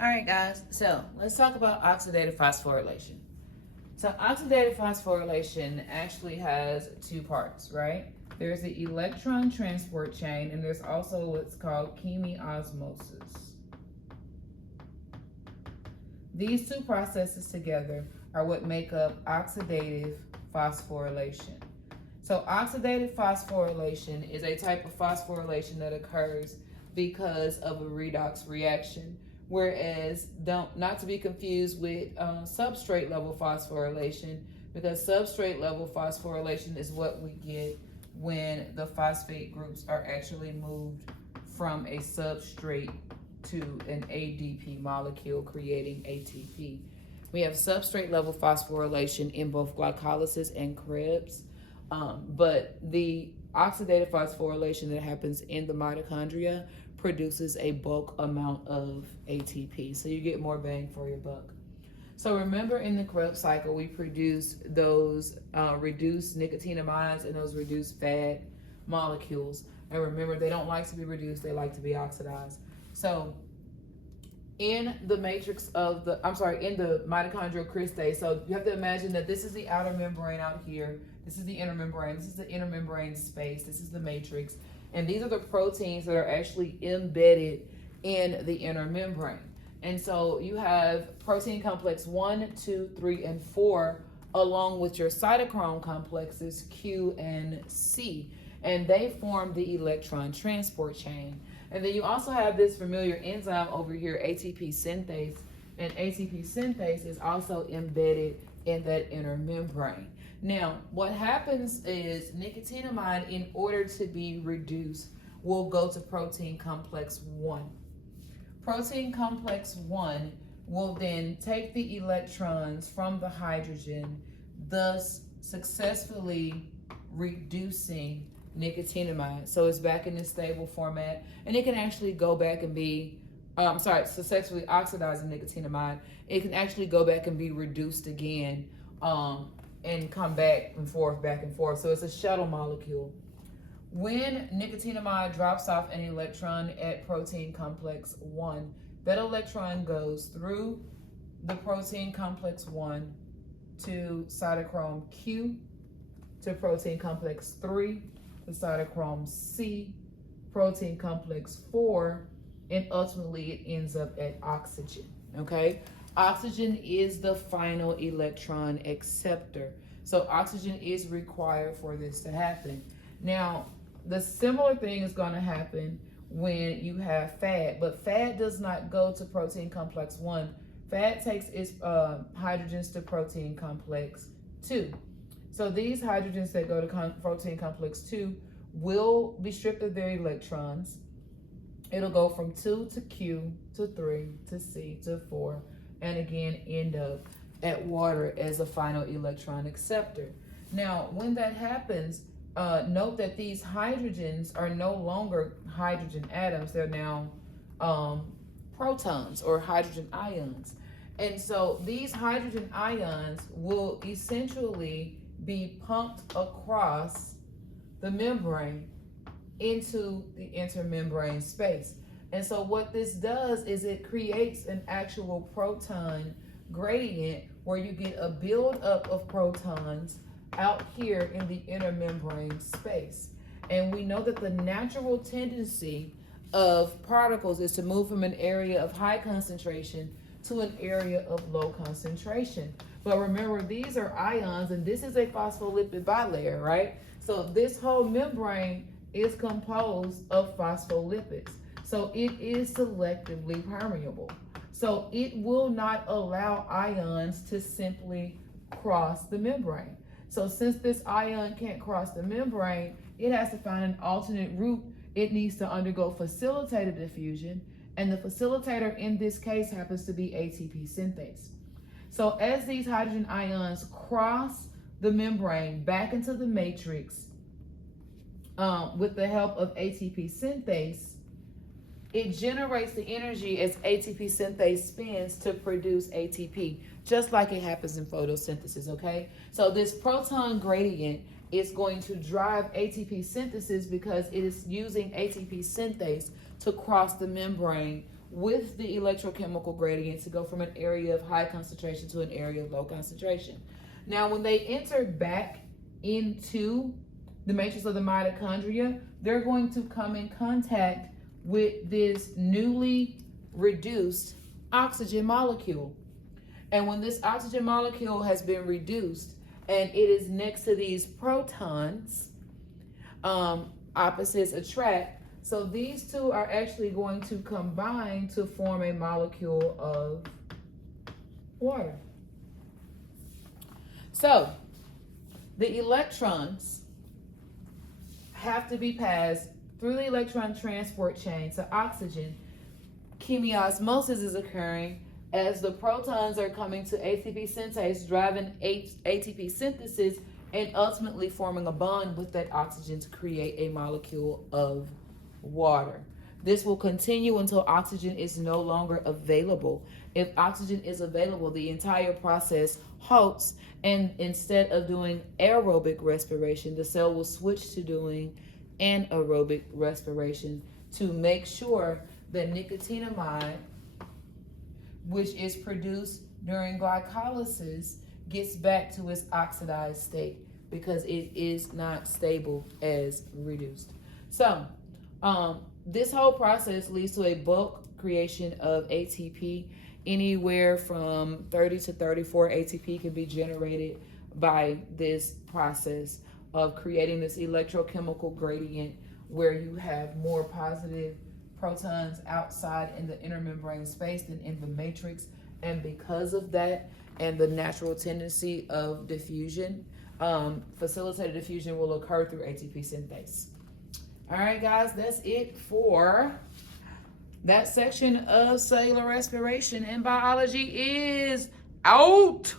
All right, guys, so let's talk about oxidative phosphorylation. So oxidative phosphorylation actually has two parts, right? There's the electron transport chain, and there's also what's called chemiosmosis. These two processes together are what make up oxidative phosphorylation. So oxidative phosphorylation is a type of phosphorylation that occurs because of a redox reaction, whereas not to be confused with substrate level phosphorylation, because substrate level phosphorylation is what we get when the phosphate groups are actually moved from a substrate to an ADP molecule, creating ATP. We have substrate level phosphorylation in both glycolysis and Krebs, but the oxidative phosphorylation that happens in the mitochondria produces a bulk amount of ATP, so you get more bang for your buck. So remember, in the Krebs cycle, we produce those reduced nicotinamides and those reduced fat molecules. And remember, they don't like to be reduced, they like to be oxidized. So in the matrix of the, in the mitochondrial cristae, so you have to imagine that this is the outer membrane out here, this is the inner membrane, this is the inner membrane space, this is the matrix, and these are the proteins that are actually embedded in the inner membrane. And so you have protein complex 1, 2, 3, and 4, along with your cytochrome complexes Q and C, and they form the electron transport chain. And then you also have this familiar enzyme over here, ATP synthase, and ATP synthase is also embedded in that inner membrane. Now, what happens is nicotinamide, in order to be reduced, will go to protein complex 1. Protein complex 1 will then take the electrons from the hydrogen, thus successfully reducing nicotinamide. So it's back in this stable format, and it can actually go back and be, successfully oxidizing nicotinamide. It can actually go back and be reduced again and come back and forth. So it's a shuttle molecule. When nicotinamide drops off an electron at protein complex 1, that electron goes through the protein complex 1 to cytochrome Q, to protein complex 3, to cytochrome C, protein complex 4, and ultimately it ends up at oxygen, okay? Oxygen is the final electron acceptor. So oxygen is required for this to happen. Now, the similar thing is going to happen when you have fat, but fat does not go to protein complex 1. Fat takes its hydrogens to protein complex 2. So these hydrogens that go to protein complex 2 will be stripped of their electrons. It'll go from 2 to Q to 3 to C to 4, and again end up at water as a final electron acceptor. Now, when that happens, note that these hydrogens are no longer hydrogen atoms. They're now protons or hydrogen ions. And so these hydrogen ions will essentially be pumped across the membrane into the intermembrane space. And so what this does is it creates an actual proton gradient where you get a buildup of protons out here in the inner membrane space. And we know that the natural tendency of particles is to move from an area of high concentration to an area of low concentration. But remember, these are ions, and this is a phospholipid bilayer, right? So this whole membrane is composed of phospholipids. So it is selectively permeable. So it will not allow ions to simply cross the membrane. So since this ion can't cross the membrane, it has to find an alternate route. It needs to undergo facilitated diffusion, and the facilitator in this case happens to be ATP synthase. So as these hydrogen ions cross the membrane back into the matrix with the help of ATP synthase, it generates the energy as ATP synthase spins to produce ATP, just like it happens in photosynthesis, okay? So this proton gradient is going to drive ATP synthesis because it is using ATP synthase to cross the membrane with the electrochemical gradient to go from an area of high concentration to an area of low concentration. Now, when they enter back into the matrix of the mitochondria, they're going to come in contact with this newly reduced oxygen molecule. And when this oxygen molecule has been reduced and it is next to these protons, opposites attract. So these two are actually going to combine to form a molecule of water. So the electrons have to be passed through the electron transport chain to oxygen. Chemiosmosis is occurring as the protons are coming to ATP synthase, driving ATP synthesis, and ultimately forming a bond with that oxygen to create a molecule of water. This will continue until oxygen is no longer available. If oxygen is available, the entire process halts, and instead of doing aerobic respiration, the cell will switch to doing anaerobic respiration to make sure that nicotinamide, which is produced during glycolysis, gets back to its oxidized state because it is not stable as reduced. So this whole process leads to a bulk creation of ATP. Anywhere from 30 to 34 ATP can be generated by this process of creating this electrochemical gradient where you have more positive protons outside in the intermembrane space than in the matrix. And because of that and the natural tendency of diffusion, facilitated diffusion will occur through ATP synthase. All right, guys, that's it for that section of cellular respiration, and biology is out.